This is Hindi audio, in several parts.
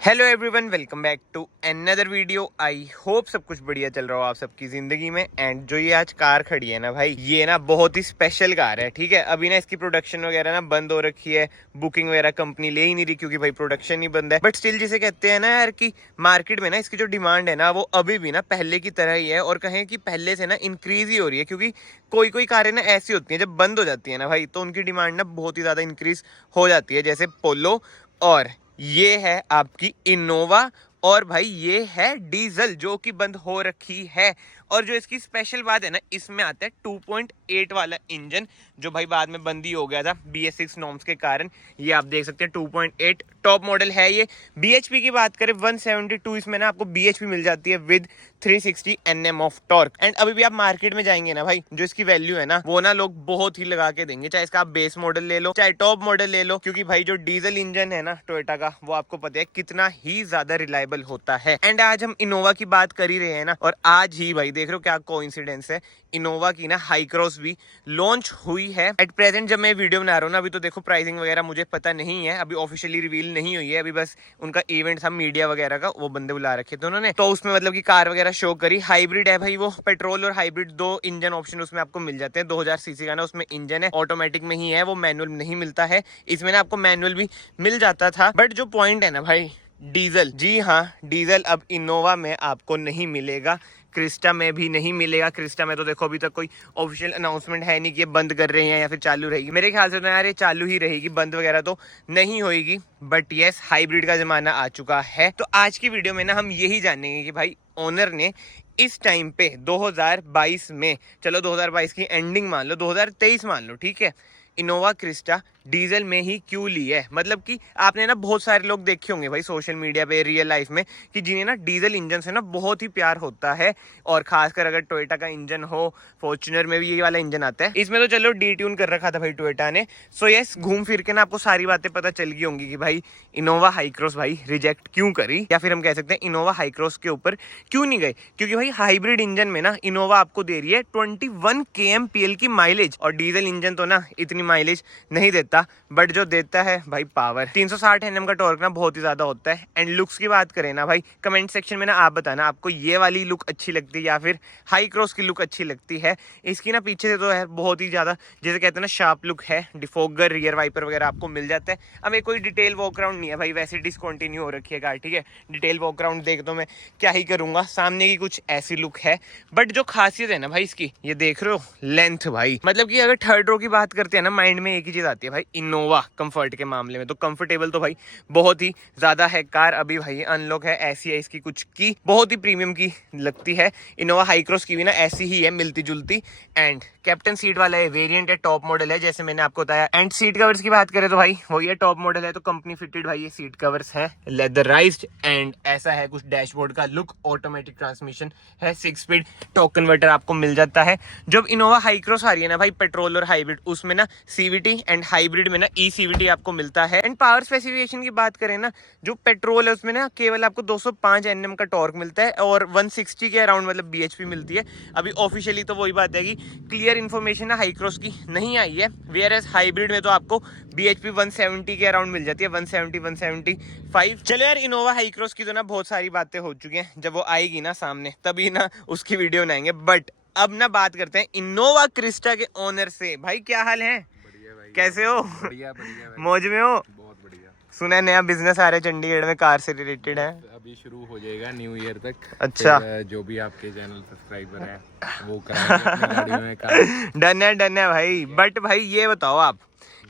Hello everyone, welcome back to another video. I hope सब कुछ बढ़िया चल रहा हो आप सबकी ज़िंदगी में। एंड जो ये आज कार खड़ी है ना भाई, ये ना बहुत ही स्पेशल कार है। ठीक है, अभी ना इसकी प्रोडक्शन वगैरह ना बंद हो रखी है, बुकिंग वगैरह कंपनी ले ही नहीं रही क्योंकि भाई प्रोडक्शन ही बंद है। बट स्टिल जिसे कहते हैं ना यार कि मार्केट में ना इसकी जो डिमांड है ना वो अभी भी ना पहले की तरह ही है, और कहें कि पहले से ना इंक्रीज ही हो रही है। क्योंकि कोई कोई कारें ना ऐसी होती हैं जब बंद हो जाती है ना भाई, तो उनकी डिमांड ना बहुत ही ज़्यादा इंक्रीज हो जाती है, जैसे पोलो। और ये है आपकी इनोवा, और भाई ये है डीजल जो कि बंद हो रखी है। और जो इसकी स्पेशल बात है ना, इसमें आता है 2.8 वाला इंजन, जो भाई बाद में बंद ही हो गया था BS6 नॉर्म्स के कारण। ये आप देख सकते हैं 2.8 टॉप मॉडल है ये। BHP की बात करें 172 इसमें ना आपको BHP मिल जाती है with 360 Nm of torque. And अभी भी आप मार्केट में जाएंगे ना भाई, जो इसकी वैल्यू है ना वो ना लोग बहुत ही लगा के देंगे, चाहे इसका आप बेस मॉडल ले लो चाहे टॉप मॉडल ले लो। क्योंकि भाई जो डीजल इंजन है ना टोयोटा का, वो आपको पता है कितना ही ज्यादा रिलायबल होता है। एंड आज हम इनोवा की बात कर ही रहे हैं ना, और आज ही भाई देख रहे हो क्या कोइंसिडेंस है, इनोवा की ना हाई क्रॉस भी लॉन्च हुई है। एट प्रेजेंट जब मैं वीडियो बना रहा हूँ ना, अभी तो देखो प्राइसिंग वगैरह मुझे पता नहीं है, अभी ऑफिशियली रिवील नहीं हुई है। अभी बस उनका इवेंट था मीडिया वगैरह का, वो बंदे बुला रखे थे उन्होंने, तो उसमें मतलब की कार वगैरह शो करी। हाइब्रिड है भाई वो, पेट्रोल और हाइब्रिड दो इंजन ऑप्शन उसमें आपको मिल जाते हैं। 2000 सीसी का ना उसमें इंजन है, ऑटोमेटिक में ही है वो, मैनुअल नहीं मिलता है। इसमें ना आपको मैनुअल भी मिल जाता था। बट जो पॉइंट है ना भाई, डीजल, जी हाँ डीजल अब इनोवा में आपको नहीं मिलेगा, क्रिस्टा में भी नहीं मिलेगा। क्रिस्टा में तो देखो अभी तक कोई ऑफिशियल अनाउंसमेंट है नहीं कि ये बंद कर रहे हैं या फिर चालू रहेगी। मेरे ख्याल से तो यार ये चालू ही रहेगी, बंद वगैरह तो नहीं होगी। बट यस, हाइब्रिड का जमाना आ चुका है। तो आज की वीडियो में ना हम यही जानेंगे कि भाई ओनर ने इस टाइम पे 2022 में, चलो 2022 की एंडिंग मान लो, 2023 मान लो, ठीक है, इनोवा क्रिस्टा डीजल में ही क्यों ली है। मतलब कि आपने ना बहुत सारे लोग देखे होंगे भाई सोशल मीडिया पे, रियल लाइफ में, कि जिन्हें ना डीजल इंजन से ना बहुत ही प्यार होता है। और खासकर अगर टोयोटा का इंजन हो, फॉर्च्यूनर में भी यही वाला इंजन आता है, इसमें तो चलो डी ट्यून कर रखा था भाई टोयोटा ने। सो यस, घूम फिर के ना आपको सारी बातें पता चल गई होंगी कि भाई इनोवा हाई क्रॉस भाई रिजेक्ट क्यों करी, या फिर हम कह सकते हैं इनोवा हाई क्रॉस के ऊपर क्यों नहीं गए। क्योंकि भाई हाइब्रिड इंजन में ना इनोवा आपको दे रही है 21 kmpl की माइलेज, और डीजल इंजन तो ना इतनी माइलेज नहीं देता, बट जो देता है भाई पावर, 360 Nm का टॉर्क ना बहुत ही ज्यादा होता है। एंड लुक्स की बात करें ना भाई, कमेंट सेक्शन में ना आप बताना आपको ये वाली लुक अच्छी लगती है या फिर हाई क्रॉस की लुक अच्छी लगती है। इसकी ना पीछे से तो है बहुत ही ज्यादा, जैसे कहते हैं ना शार्प लुक है, डिफोगर रियर वाइपर वगैरह आपको मिल जाता है। हमें कोई डिटेल वॉकराउंड नहीं है भाई, वैसे डिसकंटिन्यू हो रखी है कार, ठीक है, डिटेल वॉकराउंड देख तो मैं क्या ही करूंगा, सामने की कुछ ऐसी लुक है। बट जो खासियत है ना भाई इसकी, ये देख रहे हो लेंथ भाई, मतलब कि अगर थर्ड रो की बात करते हैं ना, माइंड में एक ही चीज आती है भाई, इनोवा कंफर्ट के मामले में तो कंफर्टेबल तो भाई बहुत ही ज्यादा है कार। अभी भाई अनलॉक है, ऐसी है इसकी कुछ की, बहुत ही प्रीमियम की लगती है। इनोवा हाई क्रॉस की भी ना ऐसी ही है, मिलती जुलती। एंड कैप्टन सीट वाला है, वेरिएंट है, टॉप मॉडल है, जैसे मैंने आपको बताया। एंड सीट कवर्स की बात करें तो भाई वो ये टॉप मॉडल है तो कंपनी फिटेड भाई ये सीट कवर्स है, लेदराइज्ड। एंड ऐसा है कुछ डैशबोर्ड का लुक, ऑटोमेटिक ट्रांसमिशन है, 6 स्पीड टॉर्क कन्वर्टर आपको मिल जाता है। जब इनोवा हाई क्रॉस आ रही है ना भाई, पेट्रोल और हाइब्रिड, उसमें ना CVT, एंड हाइब्रिड में ना ECVT आपको मिलता है। एंड पावर स्पेसिफिकेशन की बात करें ना, जो पेट्रोल है उसमें ना केवल आपको 205 Nm का टॉर्क मिलता है, और 160 के अराउंड मतलब BHP मिलती है। अभी ऑफिशियली तो वही बात है कि क्लियर इन्फॉर्मेशन ना हाई क्रॉस की नहीं आई है, वेयर एज हाइब्रिड में तो आपको BHP 170 के अराउंड मिल जाती है, 170 175। चलो यार, इनोवा हाई क्रॉस की तो ना बहुत सारी बातें हो चुकी हैं, जब वो आएगी ना सामने तभी ना उसकी वीडियो बनाएंगे। बट अब ना बात करते हैं इनोवा क्रिस्टा के ओनर से। भाई क्या हाल है? बढ़िया भाई, कैसे हो? बढ़िया बढ़िया भाई, मौज में हो? बहुत बढ़िया। सुना है नया बिजनेस आ रहा है चंडीगढ़ में, कार से रिलेटेड है। अभी शुरू हो जाएगा न्यू ईयर तक। अच्छा। फिर जो भी आपके चैनल सब्सक्राइबर हैं वो कराएंगे अपनी गाड़ियों में कार। डन है भाई। बट भाई ये बताओ आप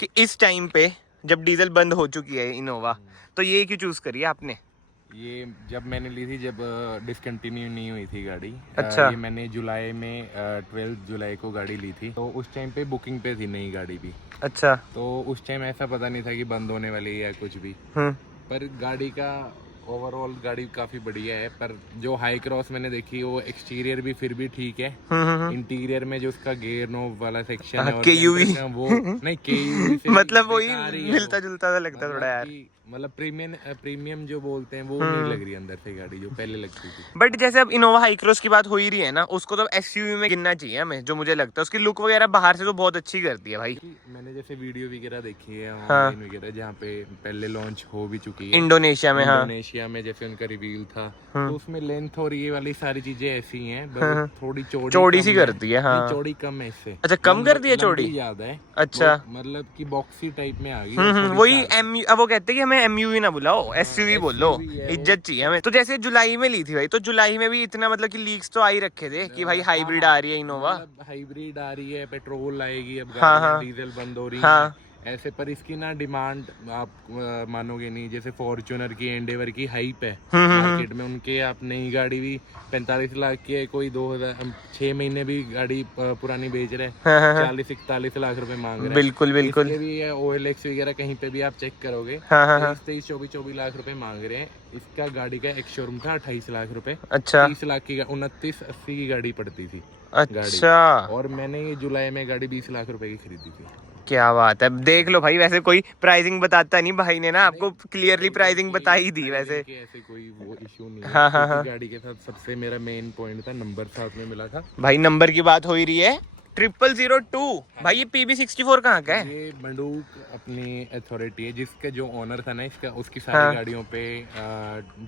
कि इस टाइम पे जब डीजल बंद हो चुकी है इनोवा, तो ये क्यों चूज करी आपने? ये जब मैंने ली थी, जब डिसकंटिन्यू नहीं हुई थी गाड़ी। अच्छा। ये मैंने जुलाई में 12 जुलाई को गाड़ी ली थी, तो उस टाइम पे बुकिंग पे थी नई गाड़ी भी। अच्छा। तो उस टाइम ऐसा पता नहीं था कि बंद होने वाली है या कुछ भी। हम्म। पर गाड़ी का ओवरऑल गाड़ी काफ़ी बढ़िया है। पर जो हाई क्रॉस मैंने देखी, वो एक्सटीरियर भी फिर भी ठीक है। इंटीरियर में जो उसका गेयर नोब वाला सेक्शन है और KUV वो नहीं, KUV से मतलब वही बेकार ही है मिलता वो। जुलता सा लगता है थोड़ा यार। मतलब प्रीमियम जो बोलते हैं वो नहीं लग रही अंदर से गाड़ी जो पहले लगती थी। बट जैसे अब इनोवा हाई क्रॉस की बात हो ही रही है ना, उसको तो SUV में गिनना चाहिए हमें, जो मुझे लगता है उसकी लुक वगैरह बाहर से तो बहुत अच्छी करती है भाई। मैंने जैसे वीडियो वगैरह देखी है हाँ। ऑनलाइन वगैरह, जहाँ पे पहले लॉन्च हो भी चुकी है इंडोनेशिया में, हाँ। इंडोनेशिया नोकिया में जैसे उनका रिवील था, तो उसमें लेंथ और ये वाली सारी चीजें ऐसी हैं, बस थोड़ी चौड़ी सी कर दी है। हाँ नहीं, चौड़ी कम है इससे। अच्छा, कम कर दी है चौड़ी, ज्यादा है। अच्छा, मतलब कि बॉक्सी टाइप में आ गई। वही एमयू। अब वो कहते हैं कि हमें एमयूवी ना बुलाओ, एसयूवी बोलो, इज्जत चाहिए हमें। तो जैसे जुलाई में ली थी भाई, तो जुलाई में भी इतना मतलब कि लीक्स तो आ ही रखे थे कि भाई हाइब्रिड आ रही है इनोवा, हाइब्रिड आ रही है, पेट्रोल आएगी, अब हाँ, डीजल बंद हो रही हाँ, है ऐसे। पर इसकी ना डिमांड आप मानोगे नहीं, जैसे फॉर्च्यूनर की, एंडेवर की हाइप है मार्केट में। उनके आप नई गाड़ी भी 45 लाख की है, कोई 2006 महीने भी गाड़ी पुरानी बेच रहे हैं, 40-41 लाख रुपए मांग रहे हैं। बिल्कुल बिल्कुल। इसके भी OLX वगैरह कहीं पे भी आप चेक करोगे, 23-24 लाख रुपए मांग रहे हैं। इसका गाड़ी का एक शोरूम था 28 लाख रुपए, अच्छा, 30 लाख की 29-80 की गाड़ी पड़ती थी अच्छा, और मैंने ये जुलाई में गाड़ी 20 लाख रुपए की खरीदी थी। क्या बात है। देख लो भाई, वैसे कोई प्राइसिंग बताता नहीं, भाई ने ना आपको क्लियरली प्राइसिंग बताई दी वैसे। ऐसे कोई वो इशू नहीं है। हाँ, हाँ, हाँ। गाड़ी के साथ सबसे मेरा मेन पॉइंट था नंबर, साथ में मिला था भाई। नंबर की बात हो ही रही है, 0002। भाई ये PB64 कहाँ का है? ये बंदूक अपनी अथॉरिटी है, जिसके जो ओनर था ना इसका, उसकी सारी गाड़ियों पे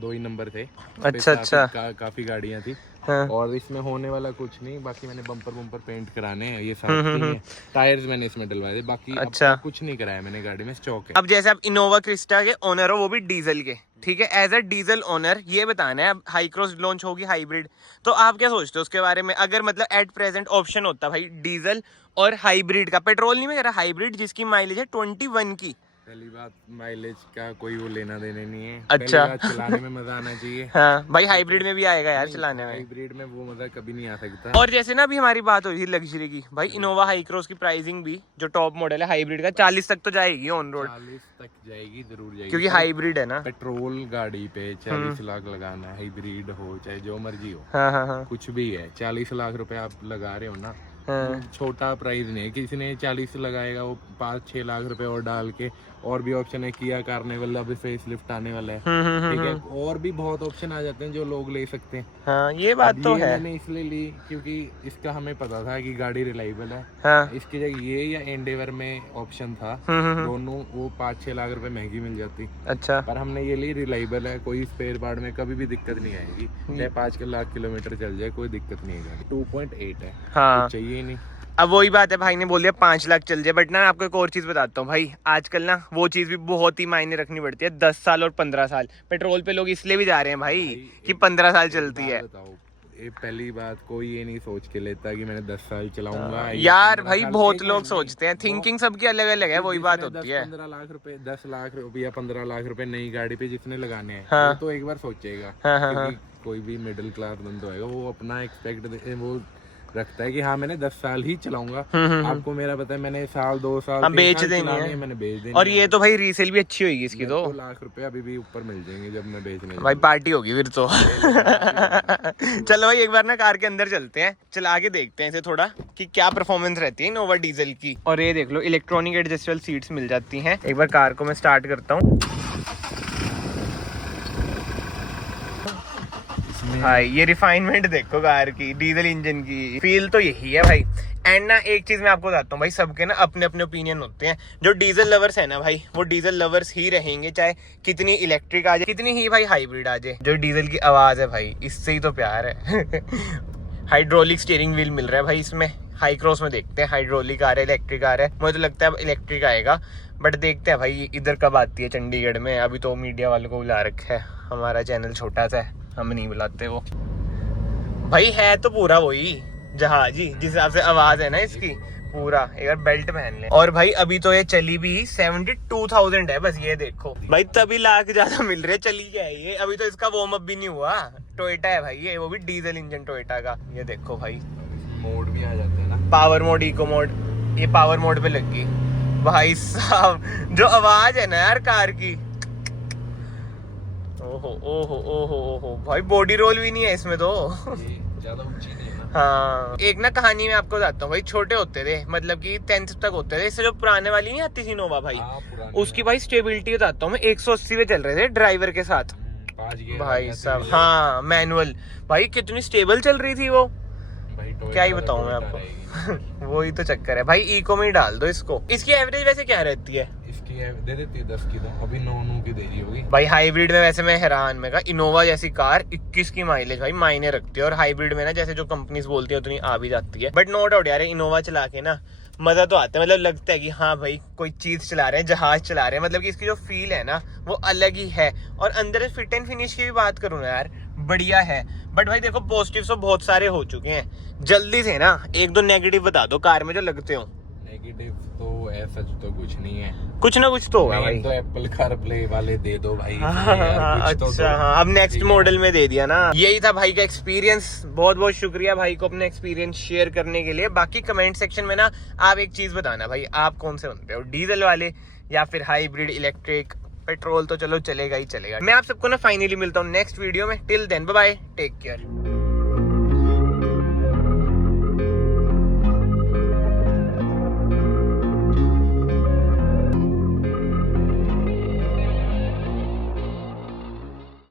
2 ही नंबर थे। अच्छा, अच्छा, काफी गाड़ियां थी। हाँ। और इसमें होने वाला कुछ नहीं, बाकी मैंने बम्पर पेंट कराने हैं, ये साथ ही है। टायर्स मैंने इसमें डलवाए थे, बाकी अच्छा, कुछ नहीं कराया मैंने, गाड़ी में स्टॉक है। अब जैसे आप इनोवा क्रिस्टा के ओनर हो, वो भी डीजल के, ठीक है, एज अ डीजल ओनर ये बताना है, अब हाई क्रॉस लॉन्च होगी हाइब्रिड, तो आप क्या सोचते हो उसके बारे में? अगर मतलब एट प्रेजेंट ऑप्शन होता भाई डीजल और हाइब्रिड का, पेट्रोल नहीं मैं कह रहा, हाइब्रिड जिसकी माइलेज है 21 की। पहली बात, माइलेज का कोई वो लेना देना नहीं है। अच्छा। पहली बात, चलाने में मजा आना चाहिए। हाँ भाई, हाइब्रिड में भी आएगा यार चलाने में। हाइब्रिड में वो मजा कभी नहीं आ सकता। और जैसे ना अभी हमारी बात हो रही थी लग्जरी की, भाई इनोवा हाई क्रॉस की प्राइसिंग भी जो टॉप मॉडल है हाइब्रिड का 40 तक तो जाएगी ऑन रोड, 40 तक जाएगी, जरूर जाएगी, क्योंकि हाइब्रिड है ना। पेट्रोल गाड़ी पे 40 लाख लगाना है, हाइब्रिड हो चाहे जो मर्जी हो, हाँ, हाँ, हाँ, कुछ भी है, 40 लाख रुपए आप लगा रहे हो ना, हाँ। छोटा प्राइस नहीं है। किसी ने 40 लगाएगा, वो 5-6 लाख रुपए और डाल के, और भी ऑप्शन है, किया कार्निवल अभी फेस लिफ्ट आने वाला है, ठीक है, और भी बहुत ऑप्शन आ जाते हैं जो लोग ले सकते हैं। हाँ, ये बात तो है। मैंने इसलिए ली क्योंकि इसका हमें पता था कि गाड़ी रिलायबल है। हाँ। इसकी जगह ये या एंडेवर में ऑप्शन था, दोनों, वो 5-6 लाख रुपए महंगी मिल जाती। अच्छा, पर हमने ये ली, रिलायबल है, कोई स्पेयर पार्ट में कभी भी दिक्कत नहीं आएगी, चाहे 5 लाख किलोमीटर चल जाए, कोई दिक्कत नहीं है। 2.8 है, हाँ, चाहिए ही नहीं। अब वही बात है, भाई ने बोल दिया 5 लाख चल जाए, बट ना आपको एक और चीज बताता हूँ भाई, आजकल ना वो चीज भी बहुत ही मायने रखनी पड़ती है। 10 साल और 15 साल पेट्रोल पे लोग इसलिए भी जा रहे हैं भाई कि 15 साल चलती है। ये पहली बात, कोई ये नहीं सोच के लेता कि मैंने 10 साल चलाऊंगा यार भाई, बहुत लोग सोचते हैं, थिंकिंग सबकी अलग अलग है, वही बात होती है। 15 लाख रुपए, 10 लाख रुपए या 15 लाख रुपए नई गाड़ी पे जिसने लगाने हैं, हाँ। वो तो एक बार सोचेगा। हाँ, हाँ, क्योंकि कोई भी मिडिल क्लास बंदा होगा, वो अपना एक्सपेक्ट वो रखता है कि हाँ मैंने 10 साल ही चलाऊंगा। आपको मेरा पता है, मैंने 1-2 साल बेच देनी है, मैंने बेच देनी। और ये तो भाई रीसेल भी अच्छी होगी इसकी, तो 2 लाख रुपए अभी भी ऊपर मिल जाएंगे जब मैं बेचने भाई पार्टी होगी फिर तो। चलो भाई, एक बार ना कार के अंदर चलते हैं, चला के देखते हैं इसे थोड़ा कि क्या परफॉर्मेंस रहती है इनोवा डीजल की। और ये देख लो, इलेक्ट्रॉनिक एडजस्टेबल सीट्स मिल जाती हैं। एक बार कार को मैं स्टार्ट करता हूँ। भाई ये रिफाइनमेंट देखो कार की, डीजल इंजन की फील तो यही है भाई। एंड ना एक चीज मैं आपको बताता हूँ भाई, सबके ना अपने अपने ओपिनियन होते हैं। जो डीजल लवर्स है ना भाई, वो डीजल लवर्स ही रहेंगे, चाहे कितनी इलेक्ट्रिक आ जाए, कितनी ही भाई हाइब्रिड आ जाए। जो डीजल की आवाज है भाई, इससे ही तो प्यार है। हाइड्रोलिक स्टीयरिंग व्हील मिल रहा है भाई इसमें। हाई क्रॉस में देखते हैं हाइड्रोलिक आ रहा है, इलेक्ट्रिक आ रहा है। मुझे तो लगता है अब इलेक्ट्रिक आएगा, बट देखते हैं भाई इधर कब आती है चंडीगढ़ में। अभी तो मीडिया वालों को बुला रखा है, हमारा चैनल छोटा सा है, हम नहीं बुलाते वो। भाई है तो पूरा वही जहाज ही, जिस हिसाब से आवाज है ना इसकी, पूरा। एक बार बेल्ट पहन ले। और भाई अभी तो ये चली भी 72,000 है बस, ये देखो भाई, तभी लाख ज्यादा मिल रहे, चली क्या है ये, अभी तो इसका वार्म अप भी नहीं हुआ। टोयोटा है भाई ये, वो भी डीजल इंजन टोयोटा का। ये देखो भाई, मोड भी आ जाता है ना, पावर मोड, इको मोड। ये पावर मोड पे लग गई भाई साहब। जो आवाज है ना यार कार की, ओहो ओहो ओहो ओहो भाई, बॉडी रोल भी नहीं है इसमें तो। ज्यादा ऊंची नहीं है ना। हाँ, एक ना कहानी में आपको बताता हूँ भाई, छोटे होते थे, मतलब कि 10th तक होते थे, इससे जो पुराने वाली नहीं आती थी नोवा भाई, उसकी भाई स्टेबिलिटी बताता हूँ मैं, 180 पे चल रहे थे ड्राइवर के साथ भाई साहब। हाँ, मैनुअल भाई, कितनी स्टेबल चल रही थी वो भाई। क्या ही बताऊं मैं आपको। वही तो चक्कर है भाई, इको में ही डाल दो इसको। इसकी एवरेज वैसे क्या रहती है? इसकी दे देती है 10 की, तो अभी 9 की दे रही होगी भाई हाइब्रिड में वैसे मैं हैरान, मैं कहा इनोवा जैसी कार 21 की माइलेज भाई मायने रखती है, और हाइब्रिड में ना जैसे जो कंपनीज बोलती है उतनी आ भी जाती है। बट नो डाउट यार, इनोवा चला के ना मजा तो आता है, मतलब लगता है कि हाँ भाई कोई चीज चला रहे हैं, जहाज चला रहे हैं, मतलब कि इसकी जो फील है ना वो अलग ही है। और अंदर फिट एंड फिनिश की भी बात करूँ ना यार, बढ़िया है। बट भाई देखो पॉजिटिव तो बहुत सारे हो चुके हैं, जल्दी से ना एक दो नेगेटिव बता दो कार में जो लगते हो। नेगेटिव तो ऐसा तो कुछ नहीं है, कुछ ना कुछ तो होगा भाई। तो एप्पल कारप्ले वाले दे दो भाई। अच्छा हाँ, अब नेक्स्ट मॉडल में दे दिया ना। यही था भाई का एक्सपीरियंस। बहुत बहुत शुक्रिया भाई को अपना एक्सपीरियंस शेयर करने के लिए। बाकी कमेंट सेक्शन में ना आप एक चीज बताना भाई, आप कौन से बनते हो, डीजल वाले या फिर हाइब्रिड, इलेक्ट्रिक, पेट्रोल तो चलो चलेगा ही चलेगा। मैं आप सबको ना फाइनली मिलता हूँ नेक्स्ट वीडियो में। Till then bye bye, take care.